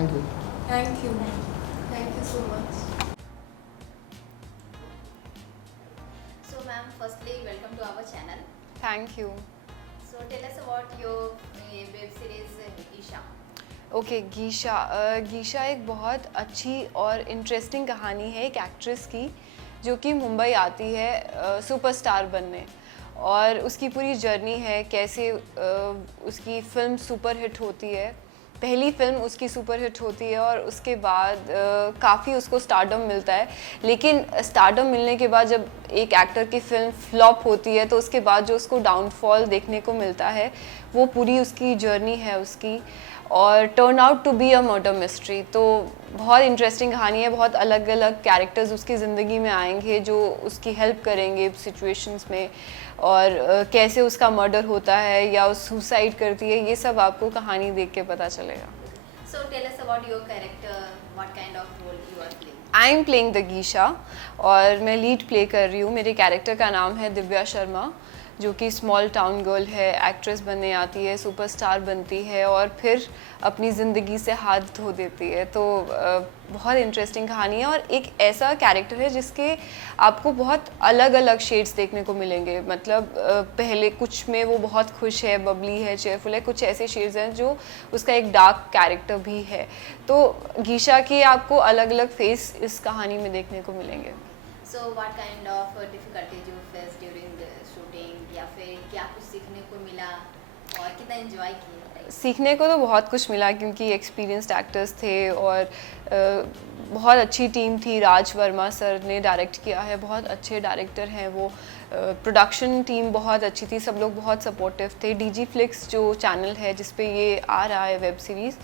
Thank you. Thank you. Thank you so much. So ma'am, firstly welcome to our channel. Thank you. So tell us about your web series Isha. Okay Geisha Geisha एक बहुत अच्छी और interesting कहानी है एक actress की जो कि मुंबई आती है सुपरस्टार बनने, और उसकी पूरी जर्नी है कैसे उसकी फिल्म सुपर हिट होती है। पहली फिल्म उसकी सुपर हिट होती है और उसके बाद काफ़ी उसको स्टारडम मिलता है, लेकिन स्टारडम मिलने के बाद जब एक एक्टर की फिल्म फ्लॉप होती है तो उसके बाद जो उसको डाउनफॉल देखने को मिलता है वो पूरी उसकी जर्नी है उसकी, और turn out to be a murder mystery. तो बहुत इंटरेस्टिंग कहानी है, बहुत अलग अलग कैरेक्टर्स उसकी ज़िंदगी में आएंगे जो उसकी हेल्प करेंगे सिचुएशंस में, और कैसे उसका मर्डर होता है या उस सुसाइड करती है, ये सब आपको कहानी देख के पता चलेगा। So tell us about your character. What kind of role you are playing? I am playing the Geisha और मैं लीड प्ले कर रही हूँ। मेरे कैरेक्टर का नाम है दिव्या शर्मा, जो कि स्मॉल टाउन गर्ल है, एक्ट्रेस बनने आती है, सुपरस्टार बनती है और फिर अपनी ज़िंदगी से हाथ धो देती है। तो बहुत इंटरेस्टिंग कहानी है और एक ऐसा कैरेक्टर है जिसके आपको बहुत अलग अलग शेड्स देखने को मिलेंगे। मतलब पहले कुछ में वो बहुत खुश है, बबली है, चेयरफुल है, कुछ ऐसे शेड्स हैं जो उसका एक डार्क कैरेक्टर भी है। तो गीशा के आपको अलग अलग फेस इस कहानी में देखने को मिलेंगे। So what kind of difficulties you faced during the shooting, या फिर क्या कुछ सीखने को मिला और कितना एंजॉय किया? सीखने को तो बहुत कुछ मिला क्योंकि एक्सपीरियंस्ड एक्टर्स थे और बहुत अच्छी टीम थी। राज वर्मा सर ने डायरेक्ट किया है, बहुत अच्छे डायरेक्टर हैं वो। प्रोडक्शन टीम बहुत अच्छी थी, सब लोग बहुत सपोर्टिव थे। डीजी फ्लिक्स जो चैनल है जिस पे ये आ रहा है वेब सीरीज़,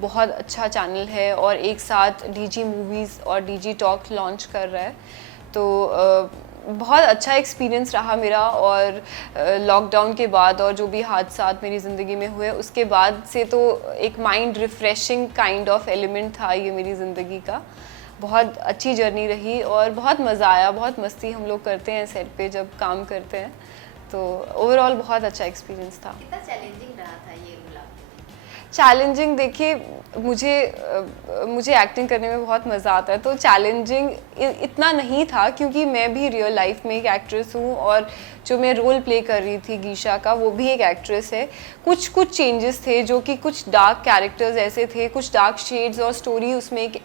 बहुत अच्छा चैनल है और एक साथ डीजी मूवीज़ और डीजी टॉक लॉन्च कर रहा है। तो बहुत अच्छा एक्सपीरियंस रहा मेरा। और लॉकडाउन के बाद और जो भी हादसात मेरी ज़िंदगी में हुए उसके बाद से तो एक mind refreshing kind of element था ये मेरी ज़िंदगी का। बहुत अच्छी जर्नी रही और बहुत मज़ा आया, बहुत मस्ती हम लोग करते हैं सेट पे जब काम करते हैं। तो ओवरऑल बहुत अच्छा एक्सपीरियंस था। कितना चैलेंजिंग रहा था ये रोल आपके लिए? चैलेंजिंग देखिए, मुझे एक्टिंग करने में बहुत मज़ा आता है, तो चैलेंजिंग इतना नहीं था क्योंकि मैं भी रियल लाइफ में एक एक्ट्रेस हूँ और जो मैं रोल प्ले कर रही थी गीशा का, वो भी एक एक्ट्रेस है। कुछ चेंजेस थे जो कि कुछ डार्क कैरेक्टर्स ऐसे थे, कुछ डार्क शेड्स और स्टोरी उसमें एक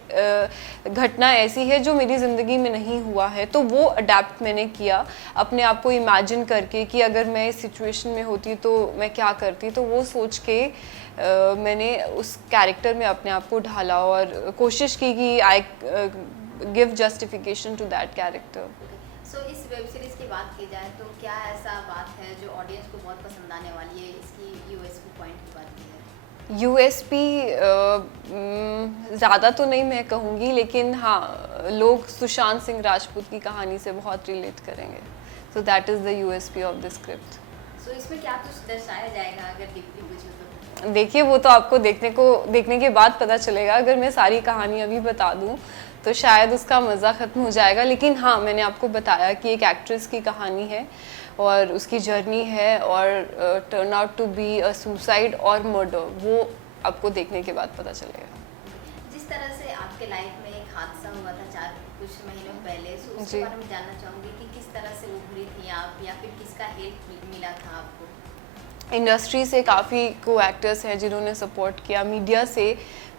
घटना ऐसी है जो मेरी ज़िंदगी में नहीं हुआ है, तो वो अडेप्ट मैंने किया अपने आप को इमेजिन करके कि अगर मैं इस सिचुएशन में होती तो मैं क्या करती। तो वो सोच के मैंने उस कैरेक्टर में अपने आप को ढाला और कोशिश की कि I give justification to that character. So इस वेब सीरीज की बात की जाए तो क्या ऐसा बात है जो ऑडियंस को बहुत पसंद आने वाली है? इसकी यूएसपी पॉइंट की बात की जाए, यूएसपी ज़्यादा तो नहीं मैं कहूँगी, लेकिन हाँ, लोग सुशांत सिंह राजपूत की कहानी से बहुत रिलेट करेंगे। So that is the USP of the script. So इसमें क्या कुछ दर्शाया जाएगा अगर डीपली पूछो तो? देखिए, वो तो आपको देखने के बाद पता चलेगा। अगर मैं सारी कहानी अभी बता दूं तो शायद उसका मज़ा ख़त्म हो जाएगा, लेकिन हाँ, मैंने आपको बताया कि एक एक्ट्रेस की कहानी है और उसकी जर्नी है और turn out to be a suicide और मर्डर, वो आपको देखने के बाद पता चलेगा। जिस तरह से आपके लाइफ में एक हादसा हुआ था कुछ महीनों पहले, सो उसके बारे में जानना चाहूँगी कि किस तरह से उभरी थी आप या फिर किसका हेल्प मिला था आपको? इंडस्ट्री से काफ़ी को एक्टर्स हैं जिन्होंने सपोर्ट किया। मीडिया से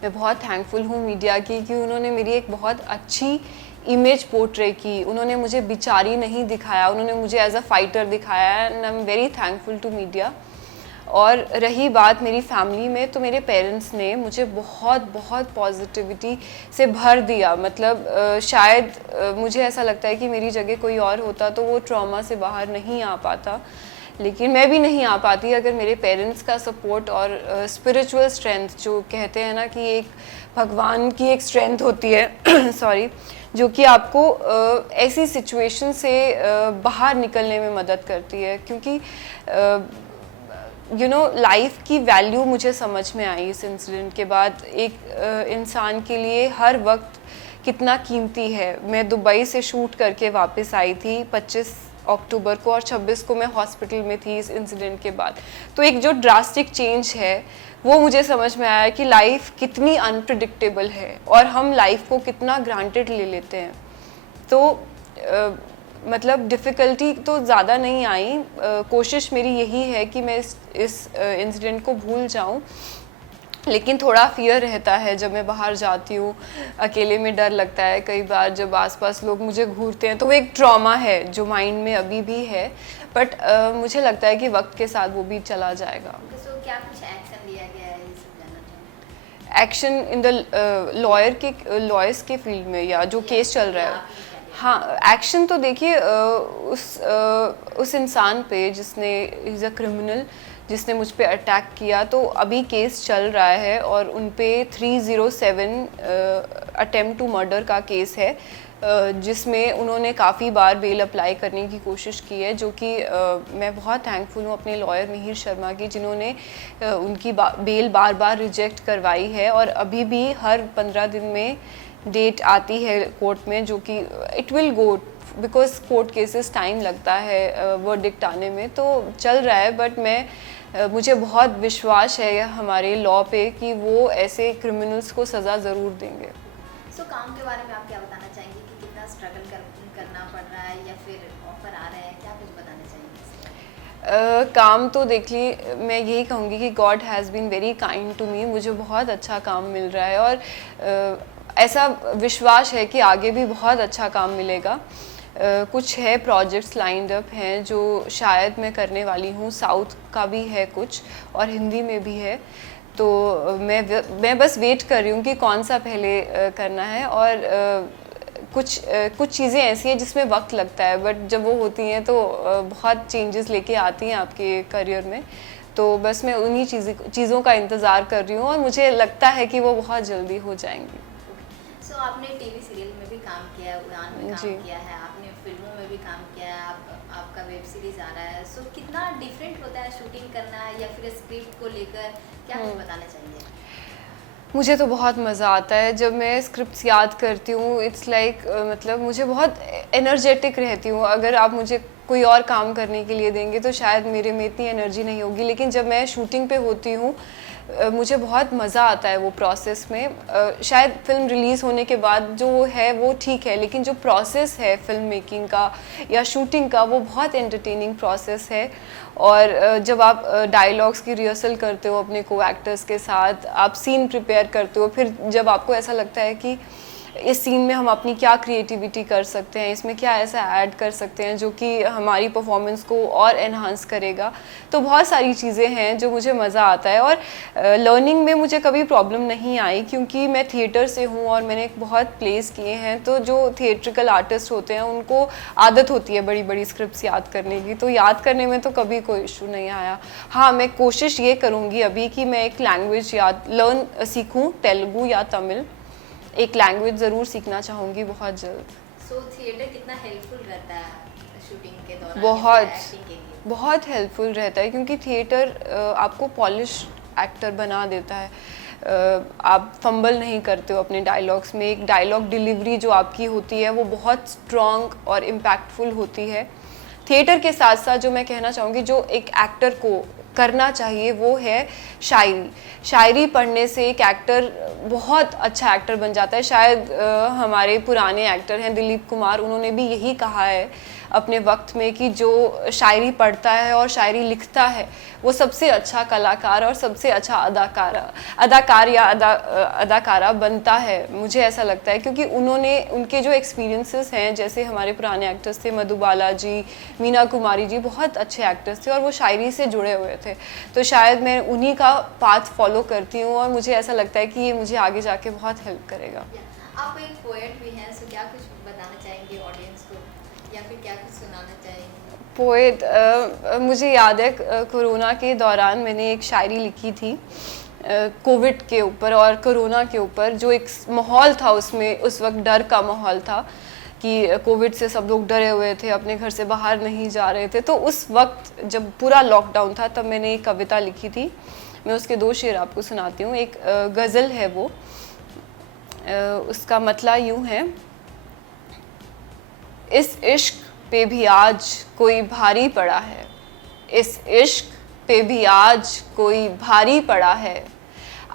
मैं बहुत थैंकफुल हूँ मीडिया की कि उन्होंने मेरी एक बहुत अच्छी इमेज पोर्ट्रे की। उन्होंने मुझे बिचारी नहीं दिखाया, उन्होंने मुझे एज अ फाइटर दिखाया and I am very thankful to media. और रही बात मेरी फैमिली में, तो मेरे पेरेंट्स ने मुझे बहुत पॉजिटिविटी से भर दिया। मतलब शायद मुझे ऐसा लगता है कि मेरी जगह कोई और होता तो वो ट्रॉमा से बाहर नहीं आ पाता, लेकिन मैं भी नहीं आ पाती अगर मेरे पेरेंट्स का सपोर्ट और स्पिरिचुअल स्ट्रेंथ, जो कहते हैं ना कि एक भगवान की एक स्ट्रेंथ होती है सॉरी, जो कि आपको ऐसी सिचुएशन से बाहर निकलने में मदद करती है। क्योंकि लाइफ की वैल्यू मुझे समझ में आई इस इंसिडेंट के बाद। एक इंसान के लिए हर वक्त कितना कीमती है। मैं दुबई से शूट करके वापस आई थी 25 अक्टूबर को, और 26 को मैं हॉस्पिटल में थी इस इंसिडेंट के बाद। तो एक जो ड्रास्टिक चेंज है वो मुझे समझ में आया कि लाइफ कितनी अनप्रिडिक्टेबल है और हम लाइफ को कितना ग्रांटेड ले लेते हैं। तो मतलब डिफ़िकल्टी तो ज़्यादा नहीं आई, कोशिश मेरी यही है कि मैं इस इंसिडेंट को भूल जाऊं, लेकिन थोड़ा फियर रहता है जब मैं बाहर जाती हूँ, अकेले में डर लगता है कई बार जब आसपास लोग मुझे घूरते हैं। तो वो एक ट्रॉमा है जो माइंड में अभी भी है, बट मुझे लगता है कि वक्त के साथ वो भी चला जाएगा। तो क्या कुछ एक्शन लिया गया है, ये सब जानना चाहूँगी। एक्शन इन द लॉयर्स के फील्ड में या जो केस चल रहा है? हाँ, एक्शन तो देखिए उस इंसान पे जिसने, इज़ अ क्रिमिनल, जिसने मुझ पे अटैक किया, तो अभी केस चल रहा है और उन पे 307 अटेम्प्ट टू मर्डर का केस है, जिसमें उन्होंने काफ़ी बार बेल अप्लाई करने की कोशिश की है, जो कि मैं बहुत थैंकफुल हूँ अपने लॉयर मिहिर शर्मा की, जिन्होंने उनकी बेल बार बार रिजेक्ट करवाई है। और अभी भी हर 15 दिन में डेट आती है कोर्ट में, जो कि it will go, because court cases time लगता है वर्डिक्ट आने में, तो चल रहा है। बट मुझे बहुत विश्वास है हमारे लॉ पे कि वो ऐसे क्रिमिनल्स को सज़ा ज़रूर देंगे। सो काम के बारे में आप क्या बताना चाहेंगे कि कितना स्ट्रगल करना पड़ रहा है या फिर ऑफर आ रहे हैं, क्या कुछ बताना चाहेंगे? काम तो देखिए, मैं यही कहूँगी कि God has been very kind to me, मुझे बहुत अच्छा काम मिल रहा है और ऐसा विश्वास है कि आगे भी बहुत अच्छा काम मिलेगा। कुछ है प्रोजेक्ट्स लाइंड अप हैं जो शायद मैं करने वाली हूँ, साउथ का भी है कुछ और हिंदी में भी है, तो मैं बस वेट कर रही हूँ कि कौन सा पहले करना है। और कुछ चीज़ें ऐसी हैं जिसमें वक्त लगता है, बट जब वो होती हैं तो बहुत चेंजेस लेके आती हैं आपके करियर में। तो बस मैं उन्हीं चीज़ों का इंतज़ार कर रही हूँ और मुझे लगता है कि वो बहुत जल्दी हो जाएंगी। सो आपने टीवी सीरियल में भी काम किया है, उड़ान में काम किया है, आपने फिल्मों में भी काम किया है, आपका वेब सीरीज आ रहा है। सो कितना डिफरेंट होता है शूटिंग करना या फिर स्क्रिप्ट को लेकर, क्या कुछ बताना चाहिए? मुझे तो बहुत मज़ा आता है जब मैं स्क्रिप्ट्स याद करती हूँ। इट्स लाइक मतलब मुझे बहुत एनर्जेटिक रहती हूँ। अगर आप मुझे कोई और काम करने के लिए देंगे तो शायद मेरे में इतनी एनर्जी नहीं होगी, लेकिन जब मैं शूटिंग पे होती हूँ मुझे बहुत मज़ा आता है वो प्रोसेस में। शायद फिल्म रिलीज़ होने के बाद जो है वो ठीक है, लेकिन जो प्रोसेस है फिल्म मेकिंग का या शूटिंग का, वो बहुत एंटरटेनिंग प्रोसेस है। और जब आप डायलॉग्स की रिहर्सल करते हो अपने को एक्टर्स के साथ, आप सीन प्रिपेयर करते हो, फिर जब आपको ऐसा लगता है कि इस सीन में हम अपनी क्या क्रिएटिविटी कर सकते हैं, इसमें क्या ऐसा ऐड कर सकते हैं जो कि हमारी परफॉर्मेंस को और एनहांस करेगा, तो बहुत सारी चीज़ें हैं जो मुझे मज़ा आता है। और लर्निंग में मुझे कभी प्रॉब्लम नहीं आई, क्योंकि मैं थिएटर से हूँ और मैंने बहुत प्लेस किए हैं। तो जो थिएट्रिकल आर्टिस्ट होते हैं उनको आदत होती है बड़ी बड़ी स्क्रिप्ट्स याद करने की, तो याद करने में तो कभी कोई इशू नहीं आया। हाँ, मैं कोशिश ये करूँगी अभी कि मैं एक लैंग्वेज सीखूँ, तेलुगु या तमिल, एक लैंग्वेज ज़रूर सीखना चाहूँगी बहुत जल्द। सो थिएटर कितना हेल्पफुल रहता है शूटिंग के दौरान? बहुत हेल्पफुल रहता है, क्योंकि थिएटर आपको पॉलिश एक्टर बना देता है। आप फंबल नहीं करते हो अपने डायलॉग्स में। एक डायलॉग डिलीवरी जो आपकी होती है वो बहुत स्ट्रॉन्ग और इम्पैक्टफुल होती है। थिएटर के साथ साथ जो मैं कहना चाहूँगी जो एक एक्टर को करना चाहिए वो है शायरी पढ़ने से एक एक्टर बहुत अच्छा एक्टर बन जाता है। शायद हमारे पुराने एक्टर हैं दिलीप कुमार, उन्होंने भी यही कहा है अपने वक्त में कि जो शायरी पढ़ता है और शायरी लिखता है वो सबसे अच्छा कलाकार और सबसे अच्छा अदाकार या अदाकारा बनता है। मुझे ऐसा लगता है, क्योंकि उनके जो एक्सपीरियंसेस हैं, जैसे हमारे पुराने एक्टर्स थे मधुबाला जी, मीना कुमारी जी, बहुत अच्छे एक्टर्स थे और वो शायरी से जुड़े हुए थे। तो शायद मैं उन्हीं का पाथ फॉलो करती हूँ और मुझे ऐसा लगता है कि ये मुझे आगे जाके बहुत हेल्प करेगा। आप एक पोएट भी हैं, सो क्या कुछ बताना चाहेंगे ऑडियंस को या फिर क्या कुछ सुनाना चाहेंगे? पोएट मुझे याद है कोरोना के दौरान मैंने एक शायरी लिखी थी कोविड के ऊपर और कोरोना के ऊपर। जो एक माहौल था उसमें, उस वक्त डर का माहौल था कि कोविड से सब लोग डरे हुए थे, अपने घर से बाहर नहीं जा रहे थे। तो उस वक्त जब पूरा लॉकडाउन था तब मैंने एक कविता लिखी थी। मैं उसके 2 शेर आपको सुनाती हूँ। एक गज़ल है वो, उसका मतला यूँ है, इस इश्क पे भी आज कोई भारी पड़ा है, इस इश्क पे भी आज कोई भारी पड़ा है,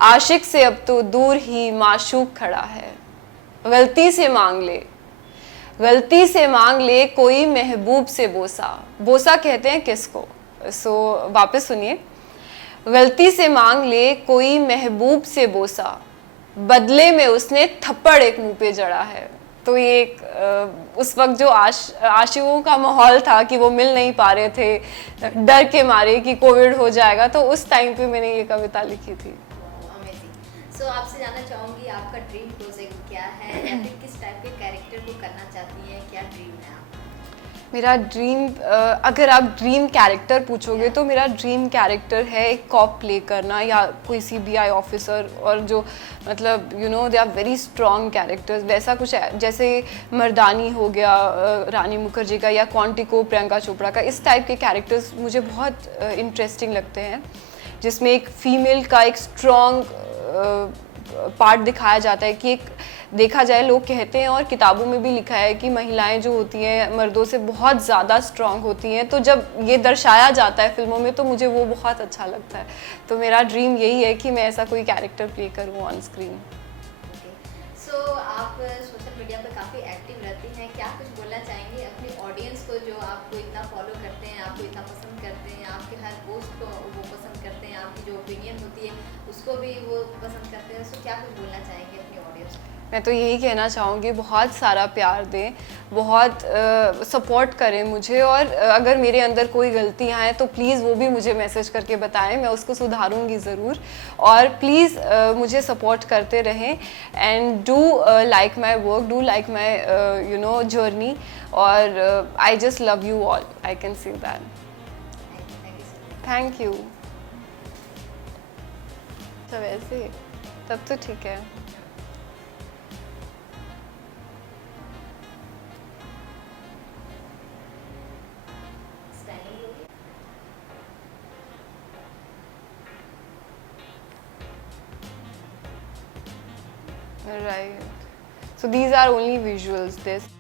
आशिक से अब तो दूर ही माशूक खड़ा है। गलती से मांग ले, गलती से मांग ले कोई महबूब से बोसा, बोसा कहते हैं किसको, सो वापस सुनिए। गलती से मांग ले कोई महबूब से बोसा, बदले में उसने थप्पड़ एक मुंह पे जड़ा है। तो ये एक उस वक्त जो आशिकों का माहौल था कि वो मिल नहीं पा रहे थे डर के मारे कि कोविड हो जाएगा, तो उस टाइम पे मैंने ये कविता लिखी थी। अमेजिंग। सो आपसे जानना चाहूँगी आपका ड्रीम प्रोजेक्ट क्या है या फिर किस टाइप के कैरेक्टर को करना चाहती हैं, क्या ड्रीम है आपका? मेरा ड्रीम, अगर आप ड्रीम कैरेक्टर पूछोगे तो मेरा ड्रीम कैरेक्टर है एक कॉप प्ले करना या कोई CBI ऑफिसर, और जो मतलब you know they are very strong characters, वैसा कुछ है जैसे मर्दानी हो गया रानी मुखर्जी का, या क्वांटिको प्रियंका चोपड़ा का। इस टाइप के कैरेक्टर्स मुझे बहुत इंटरेस्टिंग लगते हैं, जिसमें एक फीमेल का एक स्ट्रॉन्ग पार्ट दिखाया जाता है कि एक देखा जाए, लोग कहते हैं और किताबों में भी लिखा है कि महिलाएं जो होती हैं मर्दों से बहुत ज़्यादा स्ट्रॉन्ग होती हैं, तो जब ये दर्शाया जाता है फिल्मों में तो मुझे वो बहुत अच्छा लगता है। तो मेरा ड्रीम यही है कि मैं ऐसा कोई कैरेक्टर प्ले करूँ ऑन स्क्रीन। सो आप सोशल मीडिया पर काफ़ी एक्टिव रहती हैं, क्या कुछ बोलना चाहेंगे अपनी ऑडियंस को जो आपको इतना फॉलो करते हैं, आपको इतना पसंद करते हैं, आपके हर पोस्ट को वो पसंद करते हैं, आपकी जो ओपिनियन होती है उसको भी वो पसंद करते हैं, सो क्या कुछ बोलना चाहेंगे अपनी ऑडियंस को? मैं तो यही कहना चाहूँगी, बहुत सारा प्यार दें, बहुत सपोर्ट करें मुझे, और अगर मेरे अंदर कोई गलतियाँ हैं तो प्लीज़ वो भी मुझे मैसेज करके बताएं, मैं उसको सुधारूँगी ज़रूर। और प्लीज़ मुझे सपोर्ट करते रहें and do like my work, do like my you know journey, और I just love you all, I can say that. Thank you. तो वैसे तब तो ठीक है। Right. So these are only visuals. This